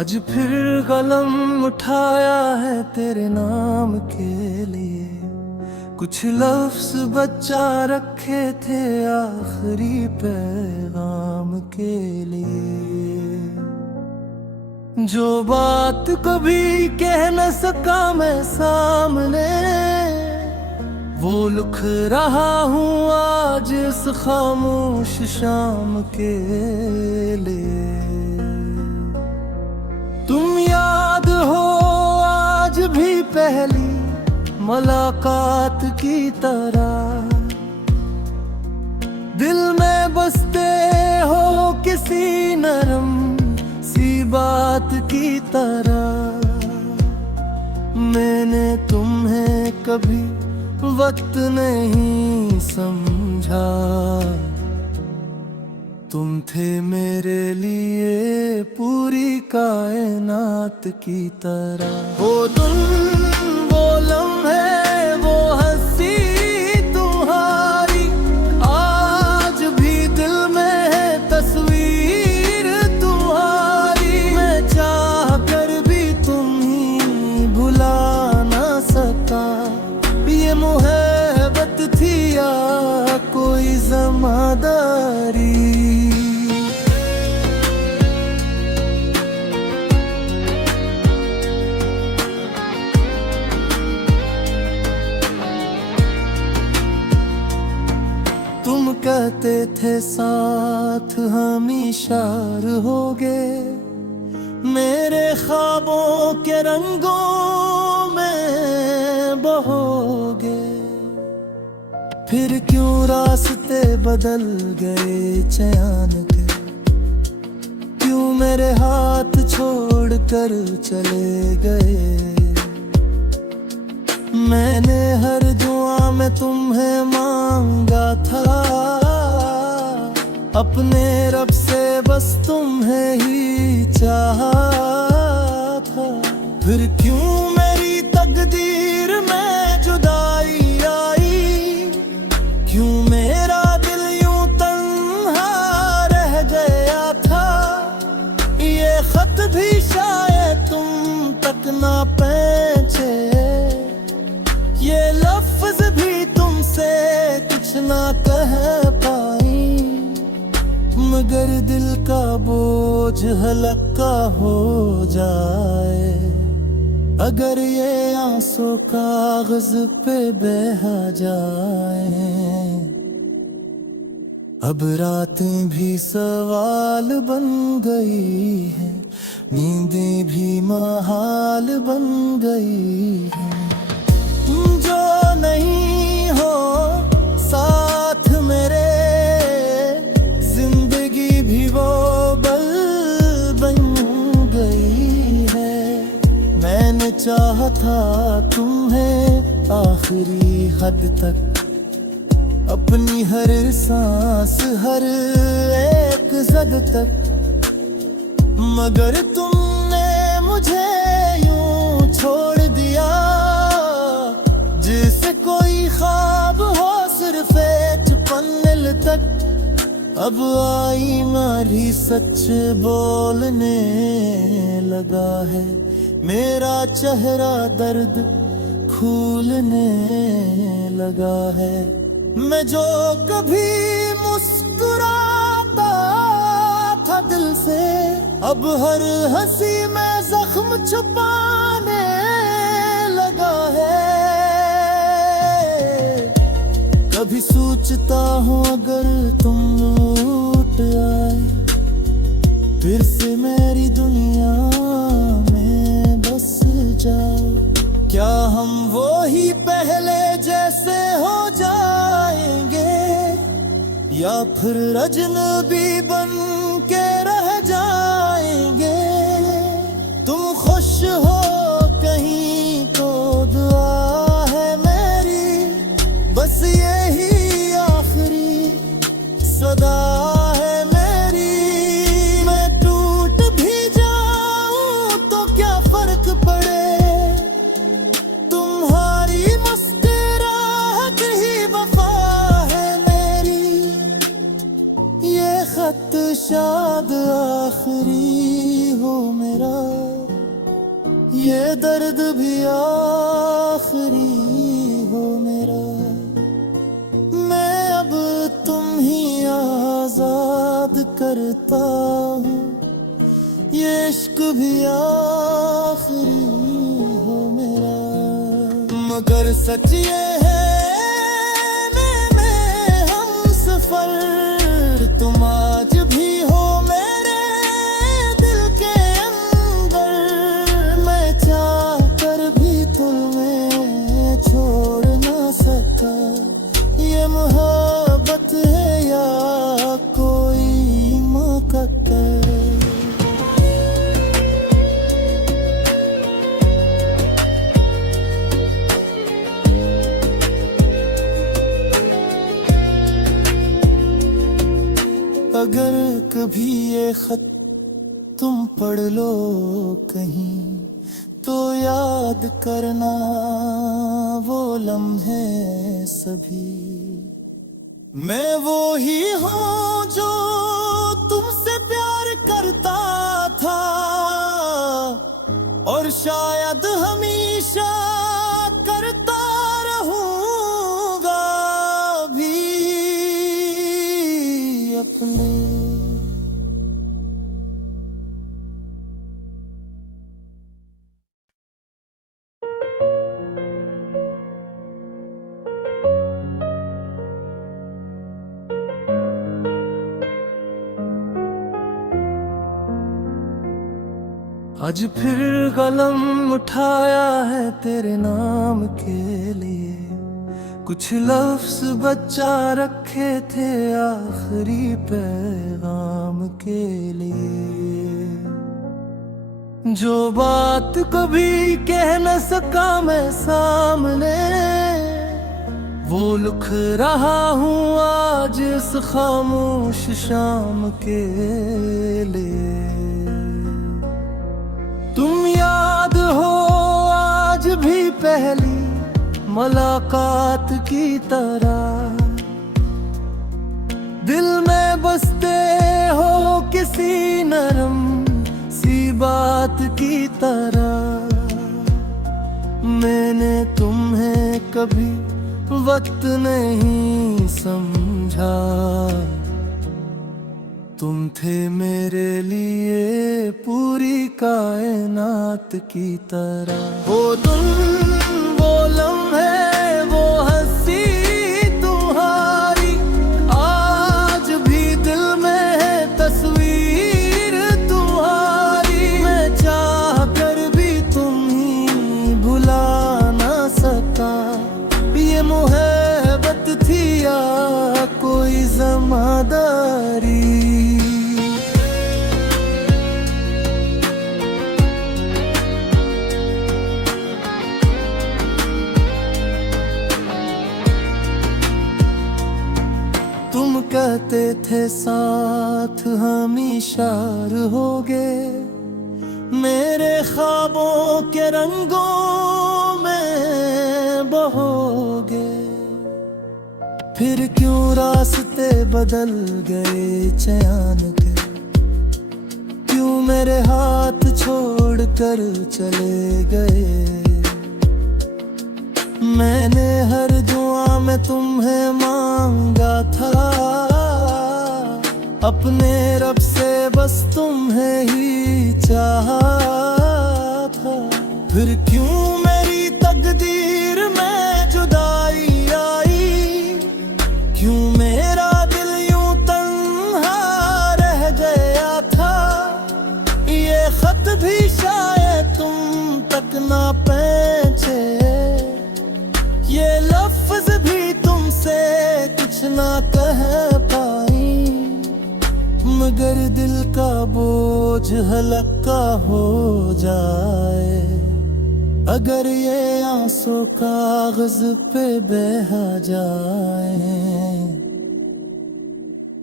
आज फिर कलम उठाया है तेरे नाम के लिए। कुछ लफ्ज बचा रखे थे आखिरी पैगाम के लिए। जो बात कभी कह न सका मैं सामने, वो लिख रहा हूँ आज इस खामोश शाम के लिए। तुम याद हो आज भी पहली मुलाकात की तरह, दिल में बसते हो किसी नरम सी बात की तरह। मैंने तुम्हें कभी वक्त नहीं समझा, तुम थे मेरे लिए पूरी कायनात की तरह। हो तुम वो लम्हे वो हंसी तुम्हारी, आज भी दिल में है तस्वीर तुम्हारी। मैं चाह कर भी तुम ही भुला ना सका, ये मोहब्बत थी या कोई ज़िम्मेदारी। तुम कहते थे साथ हमेशा रहोगे, मेरे ख्वाबों के रंगों में बहोगे। फिर क्यों रास्ते बदल गए चैन के, क्यों मेरे हाथ छोड़ कर चले गए। मैंने हर दुआ में तुम्हें मांगा था, अपने रब से बस तुम्हें ही चाहा था। फिर क्यों मेरी तकदीर में जुदाई आई, क्यों मेरा दिल यूं तन्हा रह गया था। ये खत भी शायद तुम तक ना पहुंचे, ये लफ्ज भी तुमसे कुछ ना कह पाई। मगर दिल का बोझ हल्का हो जाए, अगर ये आंसू कागज पे बहा जाए। अब रातें भी सवाल बन गई है, नींदें भी महाल बन गई है। जो नहीं हो साथ मेरे, जिंदगी भी वो बल बन गई है। मैंने चाहा था तुम्हें आखिरी हद तक, अपनी हर सांस हर एक जद तक। मगर तुमने मुझे यूं छोड़ दिया, जैसे कोई ख्वाब हो सिर्फ एक पन्ने तक। अब आई मारी सच बोलने लगा है, मेरा चेहरा दर्द खूलने लगा है। मैं जो कभी मुस्कुराता था दिल से, अब हर हंसी में जख्म छुपाने लगा है। कभी सोचता हूँ अगर तुम लौट आए, फिर से मेरी दुनिया में बस जाओ। क्या हम वो ही पहले जैसे हो जाएंगे, या फिर अजनबी बन के रह जाएंगे। तुम खुश हो कहीं तो दुआ है मेरी, बस यही आखिरी सदा है मेरी। मैं टूट भी जाऊं तो क्या फर्क पड़े, तुम्हारी मुस्कुराहट ही वफा है मेरी। ये खत ये दर्द भी आखिरी हो मेरा। मैं अब तुम ही आजाद करता हूँ, ये इश्क भी आखिरी हो मेरा। मगर सच ये है हम सफर, तुम आज भी हो मेरे दिल के अंदर। मैं चाह कर भी तुम्हें छोड़ ना सका, ये मोहब्बत है या कोई मुकद्दर। अगर कभी ये खत तुम पढ़ लो कहीं, तो याद करना वो लम्हे सभी। मैं वो ही हूँ जो तुमसे प्यार करता था, और शायद हमेशा करता रहूंगा भी अपने। आज फिर कलम उठाया है तेरे नाम के लिए, कुछ लफ्ज बचा रखे थे आखिरी पैगाम के लिए। जो बात कभी कह न सका मैं सामने, वो लिख रहा हूँ आज इस खामोश शाम के लिए। तुम याद हो आज भी पहली मुलाकात की तरह, दिल में बसते हो किसी नरम सी बात की तरह। मैंने तुम्हें कभी वक्त नहीं समझा, तुम थे मेरे लिए पूरी कायनात की तरह। वो तुम, वो लम्हे, वो हंसी तुम्हारी, आज भी दिल में है तस्वीर तुम्हारी। मैं चाह कर भी तुम ही भुला ना सका, ये मोहब्बत थी या कोई ज़िम्मेदारी। तुम कहते थे साथ हमेशा रहोगे, मेरे ख्वाबों के रंगों में बहोगे। फिर क्यों रास्ते बदल गए चैन के, क्यों मेरे हाथ छोड़ कर चले गए। मैंने हर दुआ में तुम्हें मांगा था, अपने रब से बस तुम्हें ही चाहा था। फिर क्यों मेरी तकदीर में जुदाई आई, क्यों मेरा दिल यूं तन्हा रह गया था। ये खत भी शायद तुम तक ना पहुंचे, ये लफ्ज भी तुमसे कुछ ना कह पाई। मगर दिल का बोझ हल्का हो जाए, अगर ये आंसू कागज पे बहा जाए।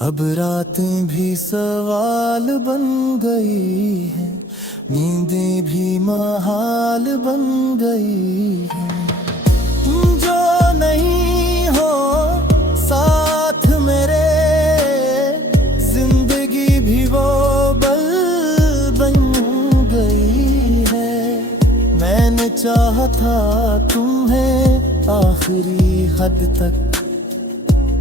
अब रातें भी सवाल बन गई है, नींदें भी महाल बन गई है। जो नहीं हो साथ मेरे, जिंदगी भी वो बल बन गई है। मैंने चाहा था तुम्हें आखिरी हद तक,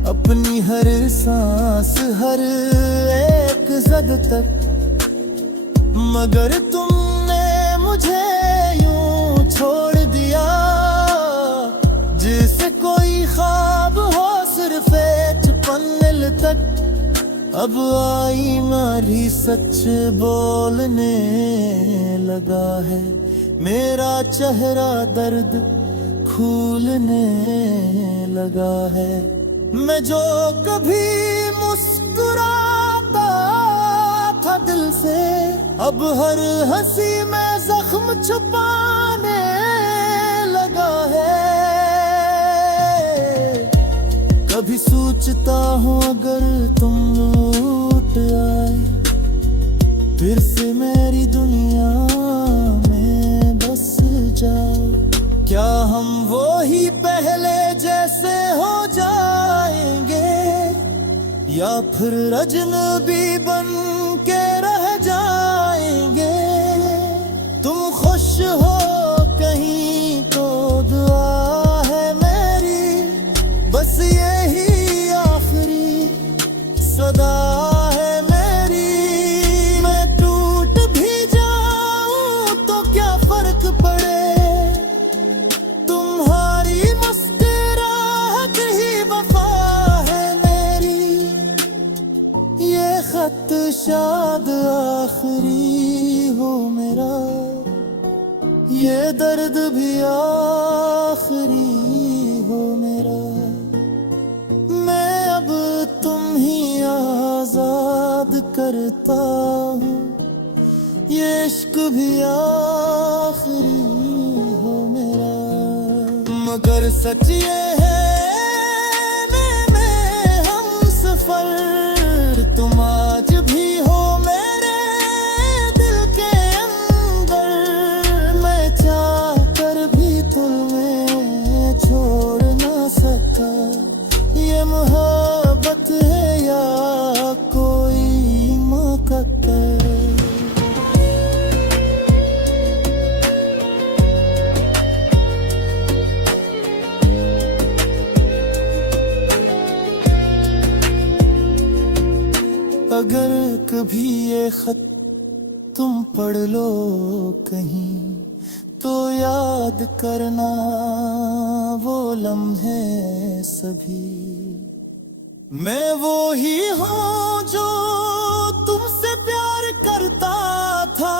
अपनी हर सांस हर एक जद तक, मगर तुमने मुझे यूं छोड़ दिया जैसे कोई ख्वाब हो सिर्फ एक पन्ने तक। अब आई मारी सच बोलने लगा है, मेरा चेहरा दर्द खूलने लगा है। मैं जो कभी मुस्कुराता था दिल से, अब हर हंसी में जख्म छुपाने लगा है। कभी सोचता हूँ अगर तुम लौट आए फिर से मेरी दुनिया में बस जाओ, क्या हम वो ही पहले जैसे हो जाएंगे या फिर अजनबी बन के रह जाएंगे। तुम खुश हो कहीं तो दुआ है मेरी, बस यही आखिरी सदा है मेरी। मैं टूट भी जाऊं तो क्या फर्क पड़े, तुम्हारी मुस्कुराहट ही वफा है मेरी। ये खत शायद आखिरी हो मेरा, ये दर्द भी आखिरी हो मेरा। मैं अब तुम ही आजाद करता हूँ, ये इश्क भी आखिरी हो मेरा। मगर सच ये है मैंने हम सफर, तुम आज भी हो मेरे दिल के अंदर। मैं चाह कर भी तुम्हें छोड़ ना सका, ये मोहब्बत है या कोई मुकद्दर। अगर कभी ये खत तुम पढ़ लो कहीं तो याद करना वो लम्हे सभी। मैं वो ही हूँ जो तुमसे प्यार करता था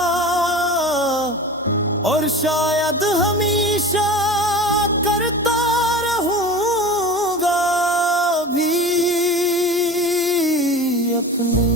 और शायद हमेशा करता रहूंगा भी अपने।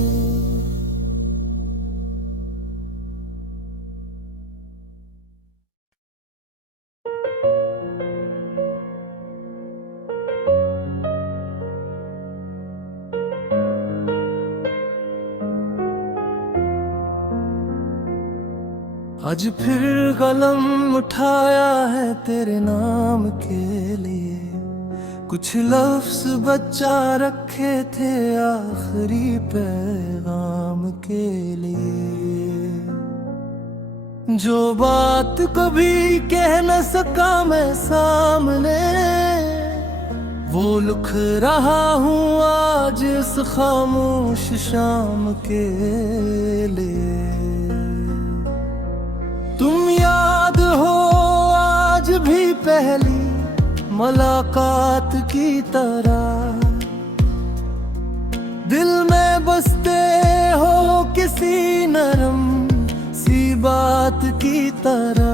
आज फिर कलम उठाया है तेरे नाम के लिए, कुछ लफ्ज बचा रखे थे आखिरी पैगाम के लिए। जो बात कभी कह न सका मैं सामने, वो लिख रहा हूँ आज इस खामोश शाम के लिए। तुम याद हो आज भी पहली मुलाकात की तरह, दिल में बसते हो किसी नरम सी बात की तरह।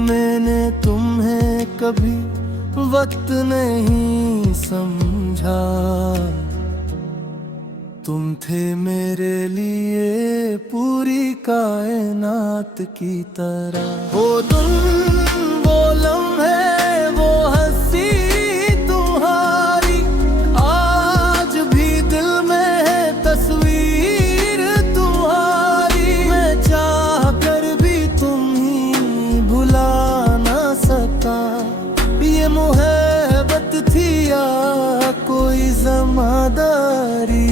मैंने तुम्हें कभी वक्त नहीं समझा, तुम थे मेरे लिए पूरी कायनात की तरह। वो तुम वो लम्हे वो हंसी तुम्हारी आज भी दिल में है तस्वीर तुम्हारी। मैं चाह कर भी तुम ही भुला ना सका, ये मोहब्बत थी या कोई ज़िम्मेदारी।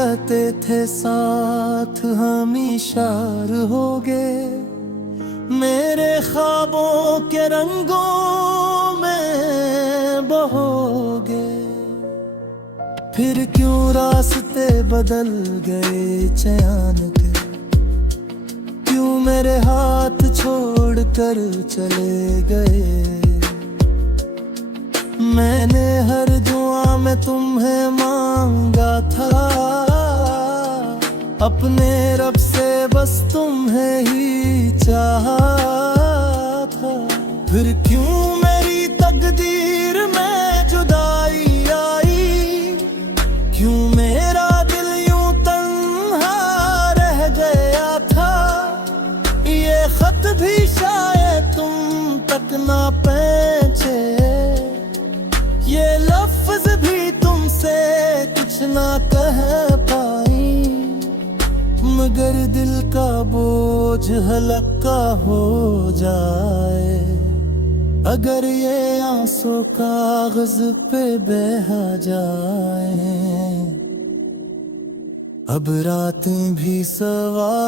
कहते थे साथ हम इशार हो गए, मेरे ख्वाबों के रंगों में बहोगे। फिर क्यों रास्ते बदल गए चैन के, क्यों मेरे हाथ छोड़ कर चले गए। मैंने हर दुआ में तुम्हें मांगा था, अपने रब से बस तुम्हें ही चाहा था। फिर क्यों मेरी तकदीर में जुदाई आई, क्यों मेरा दिल यूं तन्हा रह गया था। ये खत भी शायद तुम तक ना पहुंचे, ये लफ्ज भी तुमसे कुछ ना कह पाई। मगर दिल का बोझ हल्का हो जाए, अगर ये आंसू कागज पे बहा जाए। अब रातें भी सवार